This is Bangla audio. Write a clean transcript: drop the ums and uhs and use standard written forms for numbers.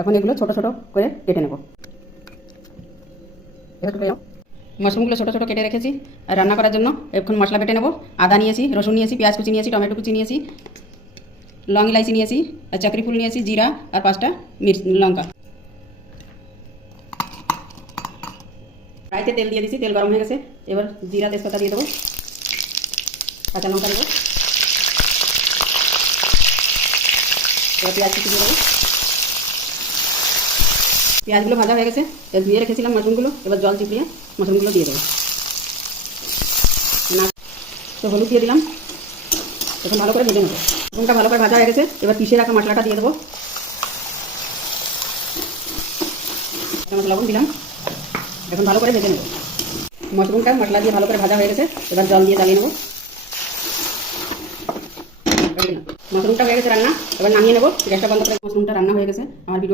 এখন এগুলো ছোট ছোট করে কেটে নেব। মাশরুমগুলো ছোটো ছোটো কেটে রেখেছি। আর রান্না করার জন্য এখন মশলা বেটে নেব। আদা নিয়েছি, রসুন নিয়েছি, পেঁয়াজ কুচি নিয়েছি, টমেটো কুচি নিয়েছি, লং ইলাইচি নিয়েছি, আর চাকরি ফুল নিয়েছি, জিরা আর 5টা লঙ্কা। কড়াইতে তেল দিয়ে দিয়েছি, তেল গরম হয়ে গেছে। এবার জিরা তেজপাতা দিয়ে দেবো, কাঁচা লঙ্কা দেবো, এবার পেঁয়াজ কুচি দিয়ে দেবো। পেঁয়াজগুলো ভাজা হয়ে গেছে, ধুয়ে রেখেছিলাম মাশরুমগুলো, এবার জল চিপিয়ে মাশরুমগুলো দিয়ে দেবো। না তো হলুদ দিয়ে দিলাম, এখন ভালো করে ভেজে নেবো। মাশরুমটা ভালো করে ভাজা হয়ে গেছে, এবার পিষে রাখা মশলাটা দিয়ে দেবো। লবণ দিলাম, এখন ভালো করে ভেজে নেবো। মাশরুমটা মশলা দিয়ে ভালো করে ভাজা হয়ে গেছে, এবার জল দিয়ে জ্বালিয়ে নেবো। মাশরুমটা হয়ে গেছে রান্না, এবার নামিয়ে নেবো। গ্যাসটা বন্ধ করে। মাশরুমটা রান্না হয়ে গেছে। আমার ভিডিওটা